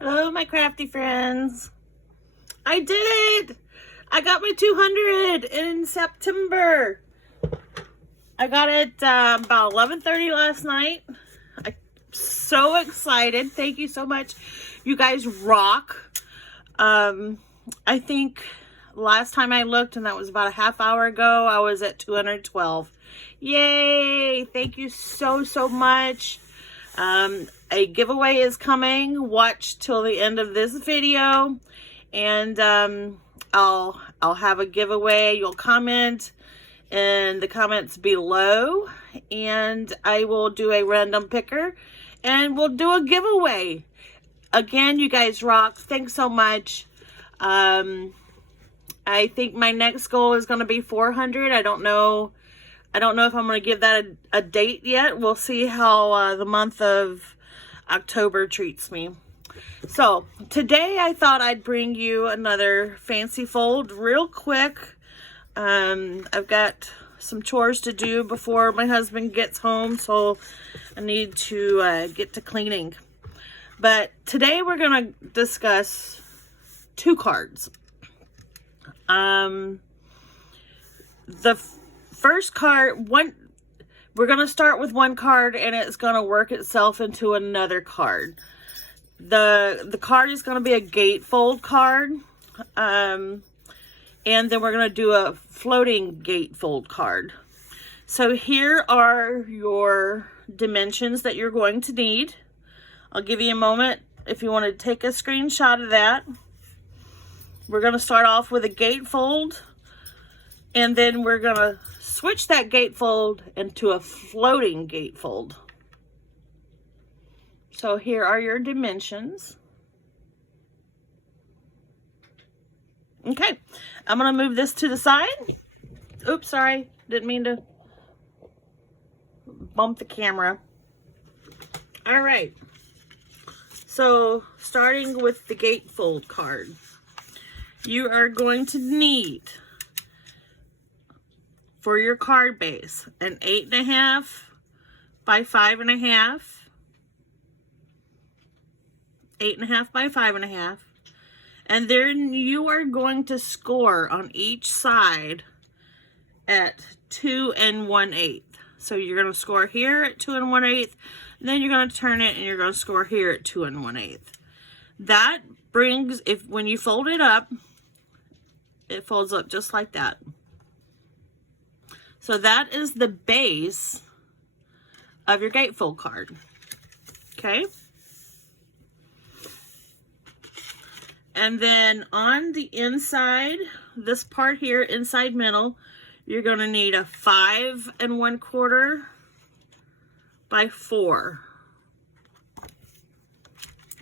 Hello, my crafty friends. I did it! I got my 200 in September. I got it about 11:30 last night. I'm so excited. Thank you so much. You guys rock. I think last time I looked, and that was about a half hour ago, I was at 212. Yay! Thank you so much. A giveaway is coming. Watch till the end of this video, and I'll have a giveaway. You'll comment in the comments below, and I will do a random picker, and we'll do a giveaway. Again, you guys rock. Thanks so much. I think my next goal is going to be 400. I don't know if I'm going to give that a date yet. We'll see how the month of October treats me. So today I thought I'd bring you another fancy fold real quick. I've got some chores to do before my husband gets home, so I need to get to cleaning. But today we're going to discuss two cards. The first card, we're going to start with one card, and it's going to work itself into another card. The card is going to be a gatefold card. And then we're going to do a floating gatefold card. So here are your dimensions that you're going to need. I'll give you a moment if you want to take a screenshot of that. We're going to start off with a gatefold, and then we're going to switch that gatefold into a floating gatefold. So here are your dimensions. Okay, I'm going to move this to the side. Oops, sorry. Didn't mean to bump the camera. All right. So starting with the gatefold card, you are going to need, for your card base, an 8.5 by 5.5, 8.5 by 5.5, and then you are going to score on each side at 2 1/8. So you're going to score here at 2 1/8, and then you're going to turn it and you're going to score here at 2 1/8. That brings, when you fold it up, it folds up just like that. So that is the base of your gatefold card. Okay? And then on the inside, this part here, inside middle, you're going to need a 5 1/4 by 4.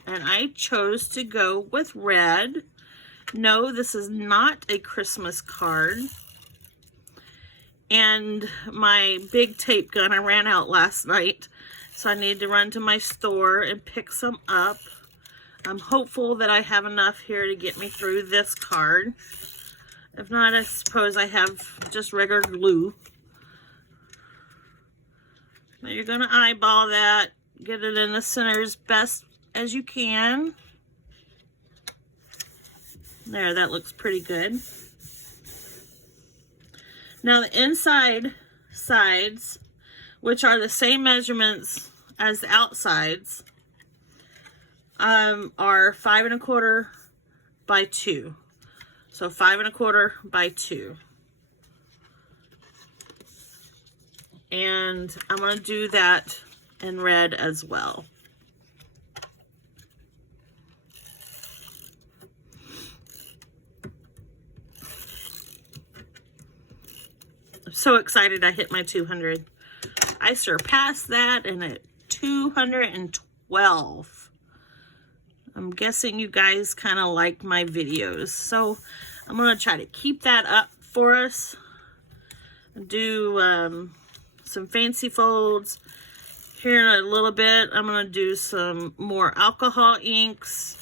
And I chose to go with red. No, this is not a Christmas card. And my big tape gun, I ran out last night, so I need to run to my store and pick some up. I'm hopeful that I have enough here to get me through this card. If not, I suppose I have just regular glue. Now you're going to eyeball that, get it in the center as best as you can. There, that looks pretty good. Now the inside sides, which are the same measurements as the outsides, are 5 1/4 by 2. So 5 1/4 by 2. And I'm going to do that in red as well. I'm so excited I hit my 200. I surpassed that and at 212. I'm guessing you guys kind of like my videos, so I'm going to try to keep that up for us. Do some fancy folds. Here in a little bit, I'm going to do some more alcohol inks.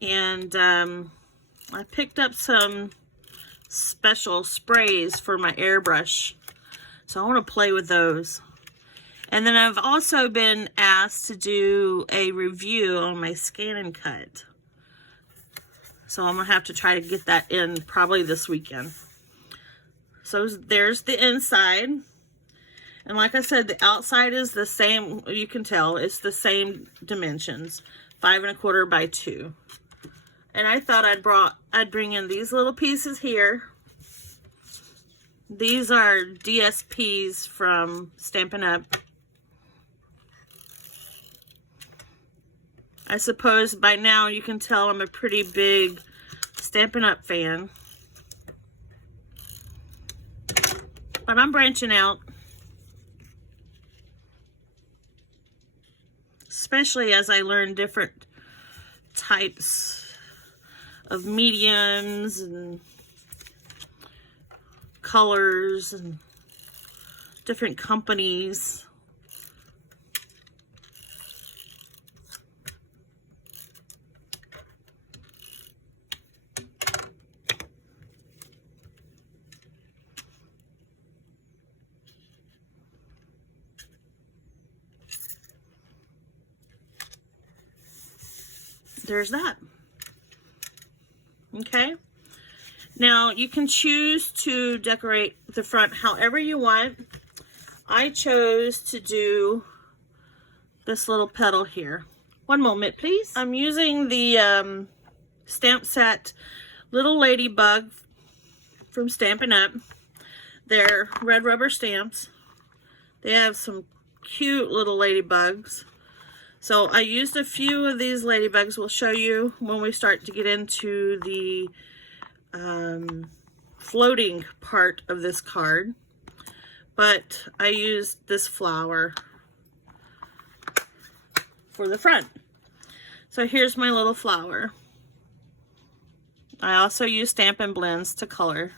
And I picked up some special sprays for my airbrush. So I want to play with those. And then I've also been asked to do a review on my scan and cut. So I'm going to have to try to get that in probably this weekend. So there's the inside. And like I said, the outside is the same. You can tell it's the same dimensions. 5 1/4 by 2. And I thought I'd bring in these little pieces here. These are DSPs from Stampin' Up. I suppose by now you can tell I'm a pretty big Stampin' Up fan. But I'm branching out. Especially as I learn different types of mediums and colors and different companies. There's that. Okay. Now you can choose to decorate the front however you want. I chose to do this little petal here. One moment, please. I'm using the stamp set Little Ladybug from Stampin' Up. They're red rubber stamps. They have some cute little ladybugs. So I used a few of these ladybugs. We'll show you when we start to get into the floating part of this card. But I used this flower for the front. So here's my little flower. I also use Stampin' Blends to color.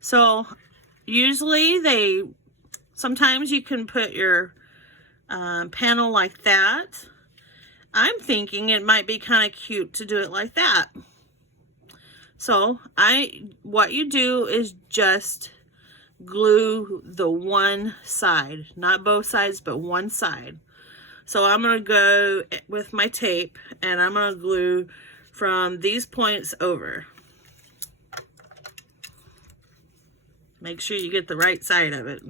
So usually sometimes you can put your panel like that. I'm thinking it might be kind of cute to do it like that. So what you do is just glue the one side, not both sides, but one side. So I'm going to go with my tape and I'm going to glue from these points over. Make sure you get the right side of it.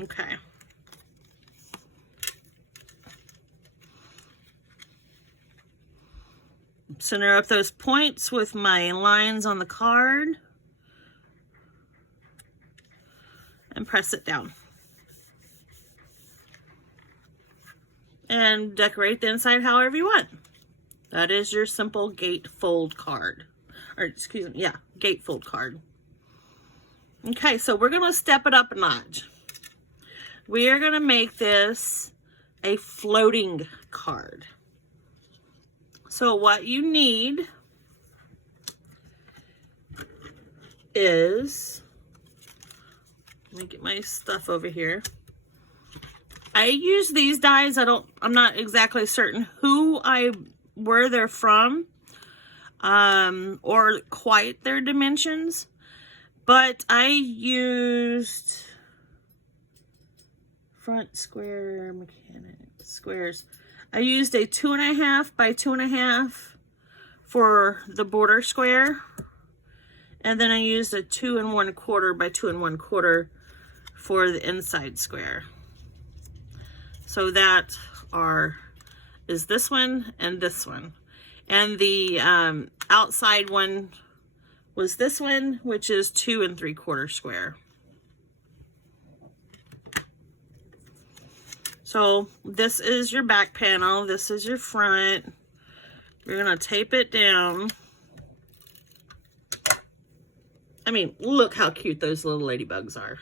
Okay. Center up those points with my lines on the card and press it down. And decorate the inside however you want. That is your simple gatefold card. Or excuse me, yeah, gatefold card. Okay, so we're going to step it up a notch. We are going to make this a floating card. So what you need is, let me get my stuff over here. I use these dies. I'm not exactly certain where they're from, or quite their dimensions, but I used Front Square Mechanics squares. I used a 2.5 by 2.5 for the border square. And then I used a 2 1/4 by 2 1/4 for the inside square. So that is this one and this one. And the outside one was this one, which is 2 3/4 square. So this is your back panel. This is your front. You're going to tape it down. I mean, look how cute those little ladybugs are.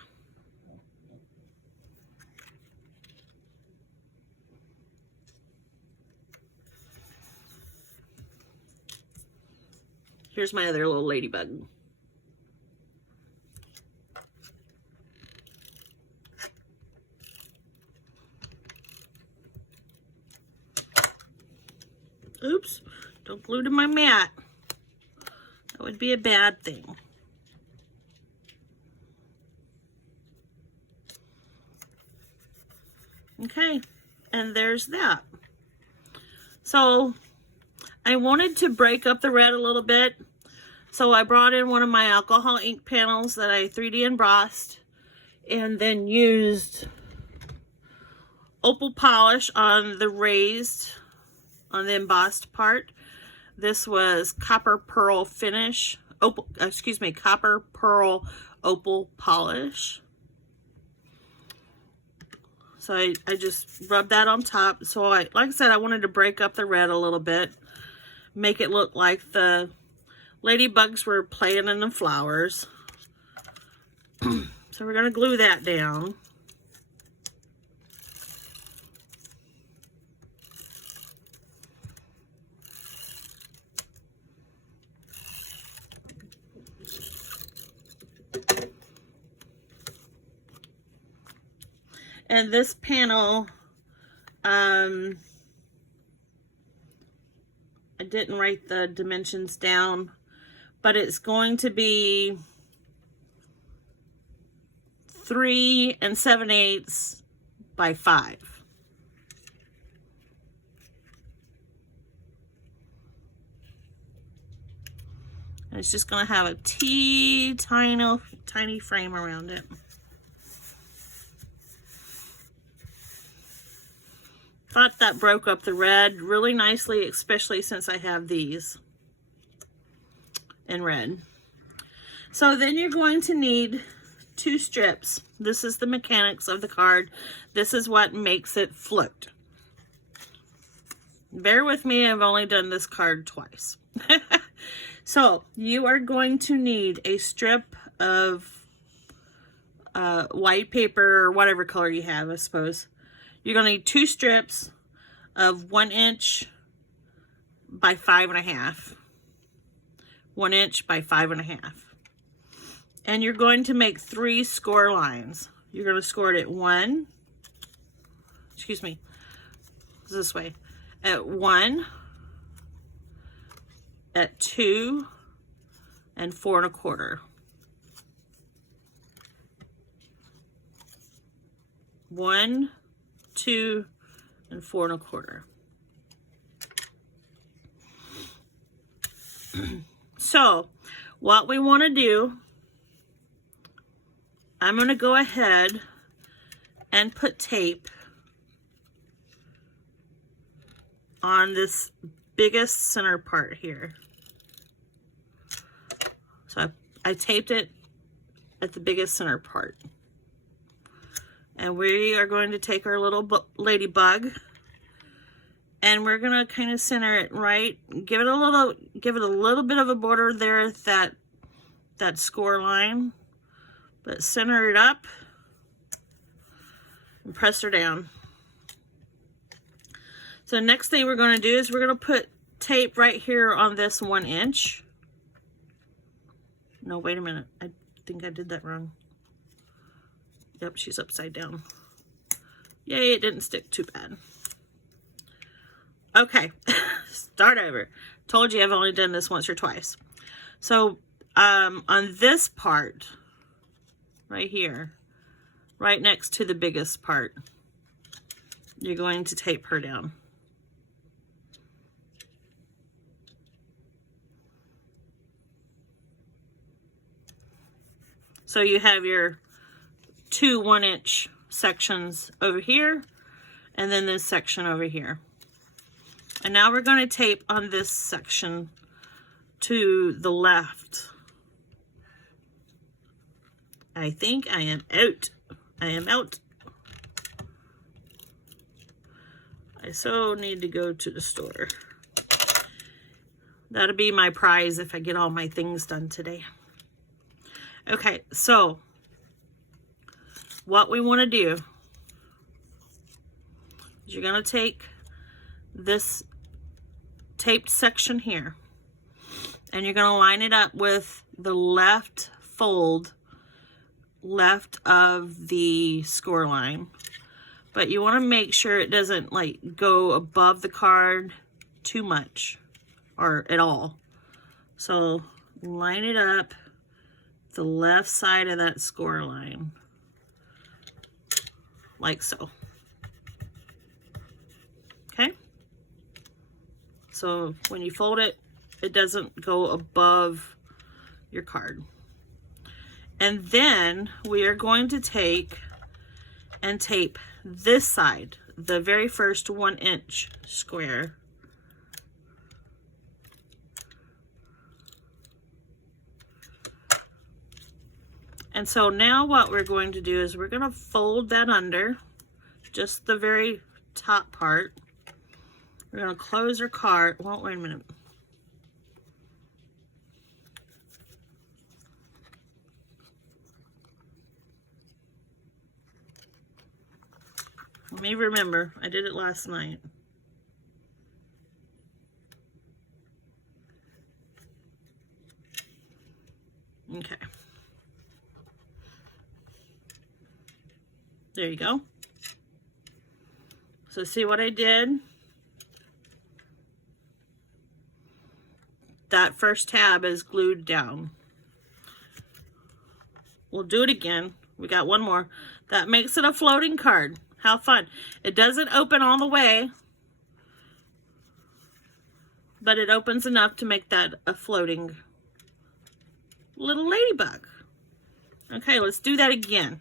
Here's my other little ladybug. Oops, don't glue to my mat. That would be a bad thing. Okay, and there's that. So I wanted to break up the red a little bit. So I brought in one of my alcohol ink panels that I 3D embossed, and then used opal polish on the raised, on the embossed part. This was copper pearl finish, opal, excuse me, copper pearl opal polish. So I just rubbed that on top. So like I said, I wanted to break up the red a little bit, make it look like the ladybugs were playing in the flowers. So we're going to glue that down. And this panel, I didn't write the dimensions down, but it's going to be 3 7/8 by 5. And it's just going to have a tiny frame around it. Thought that broke up the red really nicely, especially since I have these in red. So then you're going to need 2 strips. This is the mechanics of the card. This is what makes it float. Bear with me, I've only done this card twice. So you are going to need a strip of white paper, or whatever color you have, I suppose. You're going to need 2 strips of 1 inch by 5.5. 1 inch by 5.5. And you're going to make 3 score lines. You're going to score it at 1, excuse me, this way, at 1, at 2, and 4 1/4. 1, 2, and 4 1/4. So what we want to do, I'm going to go ahead and put tape on this biggest center part here. So I taped it at the biggest center part. And we are going to take our little ladybug, and we're going to kind of center it right. Give it a little bit of a border there at that score line, but center it up and press her down. So next thing we're going to do is we're going to put tape right here on this 1 inch. No, wait a minute. I think I did that wrong. Yep, she's upside down. Yay, it didn't stick too bad. Okay, start over. Told you I've only done this once or twice. So on this part, right here, right next to the biggest part, you're going to tape her down. So you have your 2 1 inch sections over here, and then this section over here. And now we're going to tape on this section to the left. I think I am out. I am out. I so need to go to the store. That'll be my prize if I get all my things done today. Okay, so what we want to do is you're going to take this taped section here, and you're going to line it up with the left fold left of the score line, but you want to make sure it doesn't like go above the card too much or at all. So line it up the left side of that score line, like so. Okay? So when you fold it, it doesn't go above your card. And then we are going to take and tape this side, the very first 1-inch square. And so now what we're going to do is we're going to fold that under, just the very top part. We're going to close our card. Well, wait a minute. Let me remember. I did it last night. Okay. There you go. So see what I did? That first tab is glued down. We'll do it again. We got one more. That makes it a floating card. How fun. It doesn't open all the way, but it opens enough to make that a floating little ladybug. Okay, let's do that again.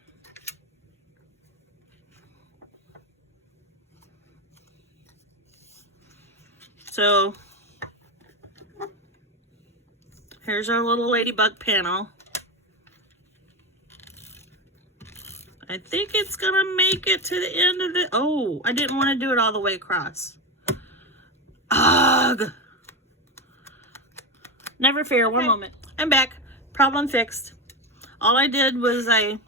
So here's our little ladybug panel. I think it's gonna make it to the end of the, oh, I didn't want to do it all the way across. Ugh. Never fear, one moment. I'm back, problem fixed. All I did was I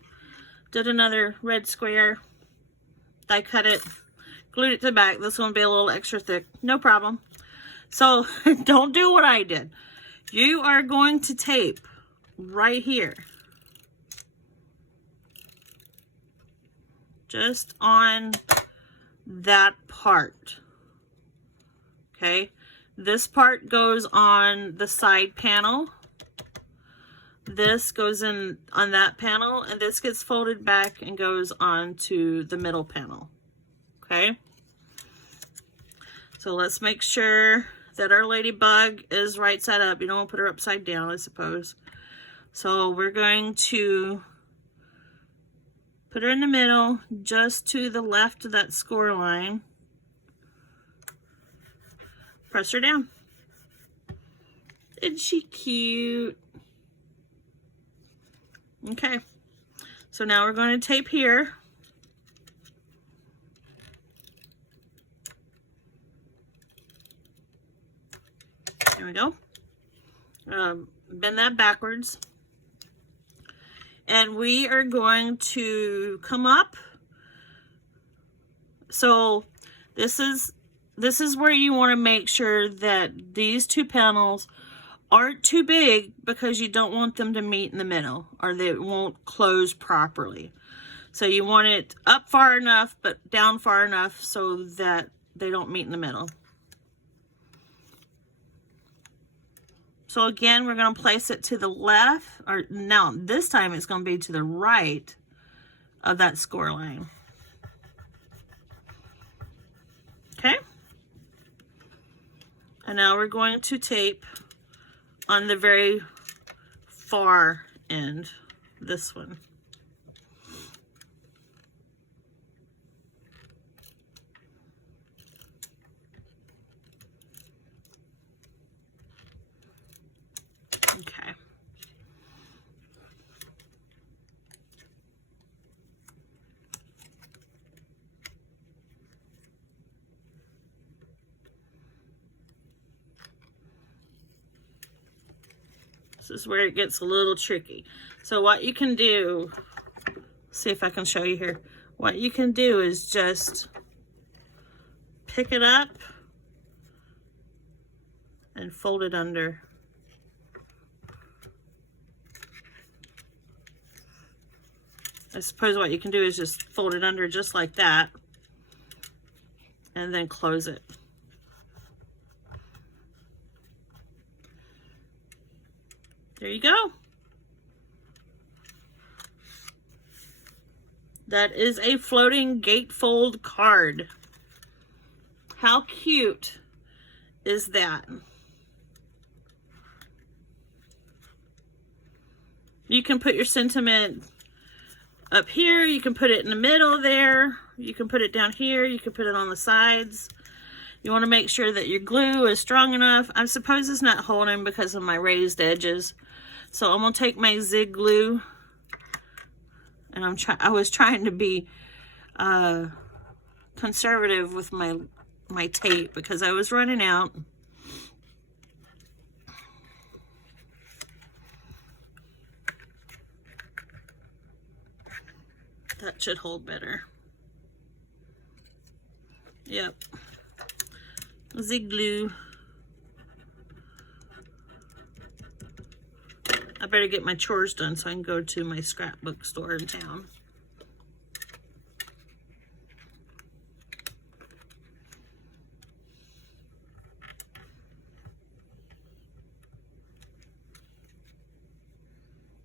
did another red square, die cut it, glued it to the back. This one will be a little extra thick, no problem. So don't do what I did. You are going to tape right here. Just on that part. Okay, this part goes on the side panel. This goes in on that panel, and this gets folded back and goes on to the middle panel. Okay, so let's make sure that our ladybug is right side up. You don't want to put her upside down, I suppose. So we're going to put her in the middle, just to the left of that score line. Press her down. Isn't she cute? Okay, so now we're going to tape here. There we go. Bend that backwards. And we are going to come up. So this is where you want to make sure that these two panels aren't too big, because you don't want them to meet in the middle or they won't close properly. So you want it up far enough but down far enough so that they don't meet in the middle. So again, we're going to place it to the left, or now this time it's going to be to the right of that score line. Okay. And now we're going to tape on the very far end, this one. Okay. This is where it gets a little tricky. So what you can do, see if I can show you here. What you can do is just pick it up and fold it under. I suppose what you can do is just fold it under just like that and then close it. There you go. That is a floating gatefold card. How cute is that? You can put your sentiment up here. You can put it in the middle there. You can put it down here. You can put it on the sides. You want to make sure that your glue is strong enough. I suppose it's not holding because of my raised edges. So I'm going to take my zig glue. And I was trying to be conservative with my tape because I was running out. That should hold better. Yep. Zig glue. I better get my chores done so I can go to my scrapbook store in town.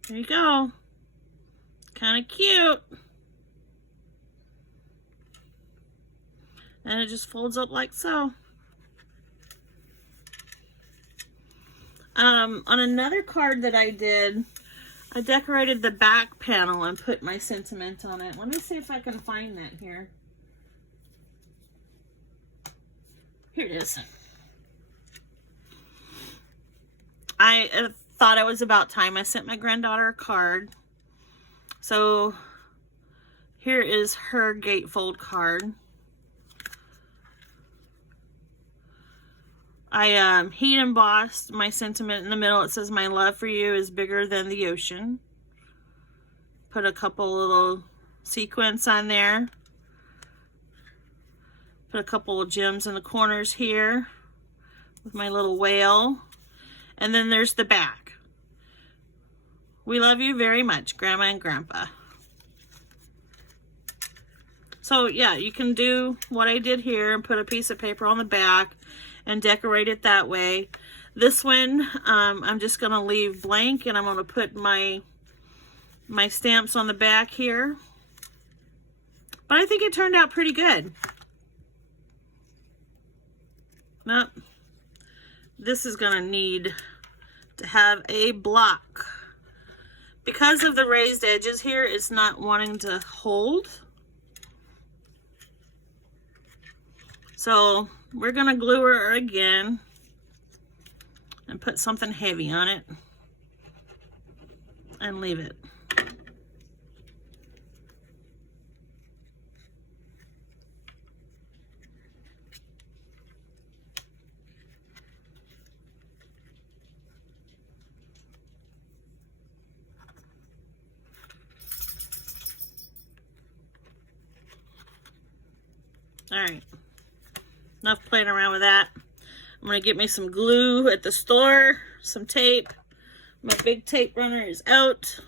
There you go. Kind of cute. And it just folds up like so. On another card that I did, I decorated the back panel and put my sentiment on it. Let me see if I can find that here. Here it is. I thought it was about time. I sent my granddaughter a card. So here is her gatefold card. I heat embossed my sentiment in the middle. It says, "My love for you is bigger than the ocean." Put a couple little sequins on there. Put a couple of gems in the corners here with my little whale. And then there's the back. "We love you very much, Grandma and Grandpa." So yeah, you can do what I did here and put a piece of paper on the back and decorate it that way. This one, I'm just going to leave blank, and I'm going to put my stamps on the back here. But I think it turned out pretty good. Nope. This is going to need to have a block. Because of the raised edges here, it's not wanting to hold. So we're going to glue her again and put something heavy on it and leave it. All right. Enough playing around with that. I'm going to get me some glue at the store, some tape. My big tape runner is out.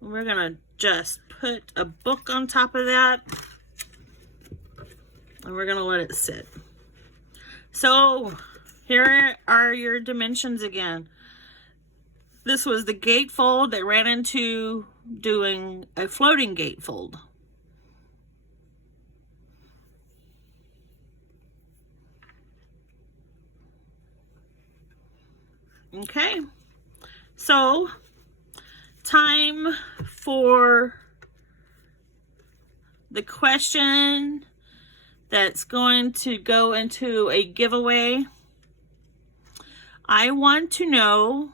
And we're going to just put a book on top of that. And we're going to let it sit. So here are your dimensions again. This was the gatefold that ran into doing a floating gatefold. Okay, so time for the question that's going to go into a giveaway. I want to know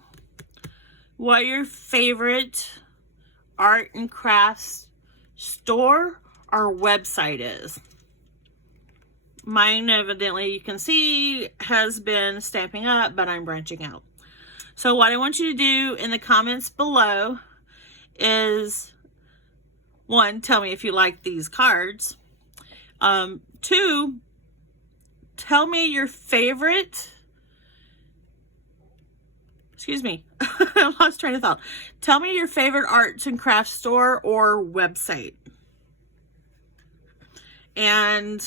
what your favorite art and crafts store or website is. Mine, evidently, you can see, has been stamping up, but I'm branching out. So what I want you to do in the comments below is, 1, tell me if you like these cards. 2, tell me your favorite, excuse me, I lost train of thought. Tell me your favorite arts and crafts store or website. And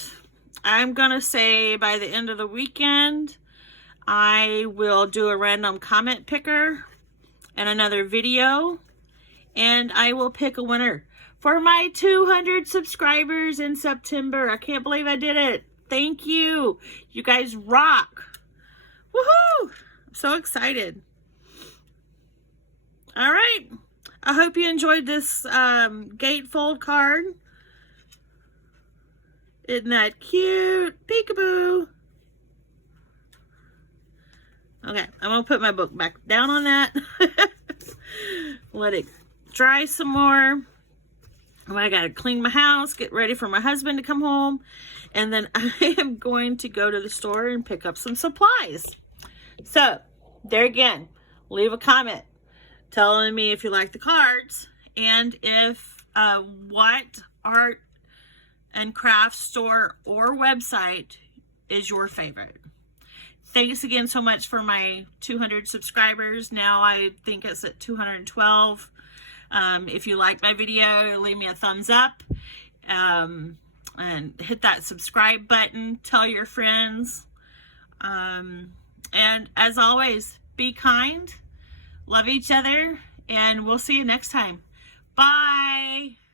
I'm going to say by the end of the weekend, I will do a random comment picker in another video, and I will pick a winner for my 200 subscribers in September. I can't believe I did it. Thank you. You guys rock. Woohoo! I'm so excited. All right. I hope you enjoyed this gatefold card. Isn't that cute? Peekaboo. Okay, I'm going to put my book back down on that. Let it dry some more. I got to clean my house, get ready for my husband to come home. And then I am going to go to the store and pick up some supplies. So, there again, leave a comment telling me if you like the cards and if what art and craft store or website is your favorite. Thanks again so much for my 200 subscribers. Now I think it's at 212. If you like my video, leave me a thumbs up and hit that subscribe button. Tell your friends. And as always, be kind, love each other, and we'll see you next time. Bye.